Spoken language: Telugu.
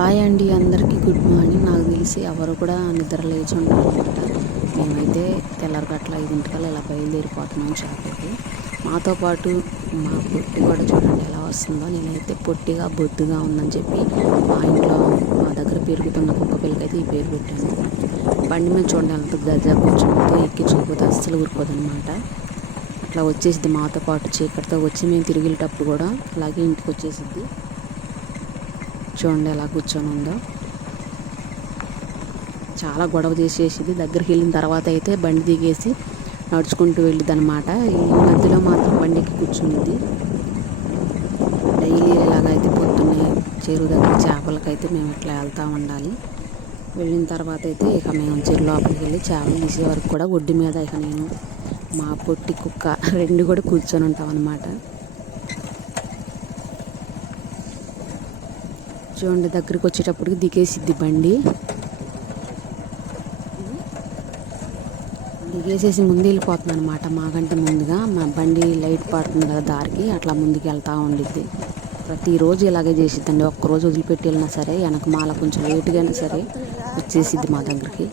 హాయ్ అండి, అందరికీ గుడ్ మార్నింగ్. నాకు తెలిసి ఎవరు కూడా నిద్ర లేచి ఉంటారనమాట. మేమైతే తెల్లరగట్ల 5 ఇలా బయలుదేరిపోతున్నాం చేపలకి. మాతో పాటు మా పొట్టి కూడా చూడండి ఎలా వస్తుందో. నేనైతే పొట్టిగా బొద్దుగా ఉందని చెప్పి మా ఇంట్లో మా దగ్గర పెరుగుతున్న కుక్క పిల్లకైతే ఈ పేరు పెట్టాను. బండి మీద చూడండి ఎంత దర్జా కూర్చుంటుందో, ఎక్కించకపోతే అస్సలు ఊరుకోదనమాట. అట్లా వచ్చేసిద్ది మాతో పాటు చీకటితో వచ్చి మేము తిరిగేటప్పుడు కూడా అలాగే ఇంటికి వచ్చేసిద్ది. చూడండి ఎలా కూర్చొని ఉందో. చాలా గొడవ చేసేసింది. దగ్గరికి వెళ్ళిన తర్వాత అయితే బండి దిగేసి నడుచుకుంటూ వెళ్ళిద్ది అనమాట. ఈ మధ్యలో మాత్రం బండికి కూర్చునిద్ది. డైలీ ఇలాగైతే పొద్దున్నే చెరువు దగ్గర చేపలకైతే మేము ఇట్లా వెళ్తూ ఉండాలి. వెళ్ళిన తర్వాత అయితే ఇక మేము చెరువు లోపలికి వెళ్ళి చేపలు తీసే వరకు కూడా ఒడ్డు మీద ఇక నేను మా పొట్టి కుక్క రెండు కూడా కూర్చొని ఉంటాం అన్నమాట. చూడండి దగ్గరికి వచ్చేటప్పటికి దిగేసిద్ది బండి. దిగేసేసి ముందు వెళ్ళిపోతుంది అనమాట. మాకంటే ముందుగా మా బండి లైట్ పడుతుంది కదా దారికి, అట్లా ముందుకు వెళ్తూ ఉండిద్ది. ప్రతిరోజు ఇలాగే చేసిద్దండి. ఒక్కరోజు వదిలిపెట్టి వెళ్ళినా సరే వెనక మాల కొంచెం లేటుగా అయినా సరే వచ్చేసిద్ది మా దగ్గరికి.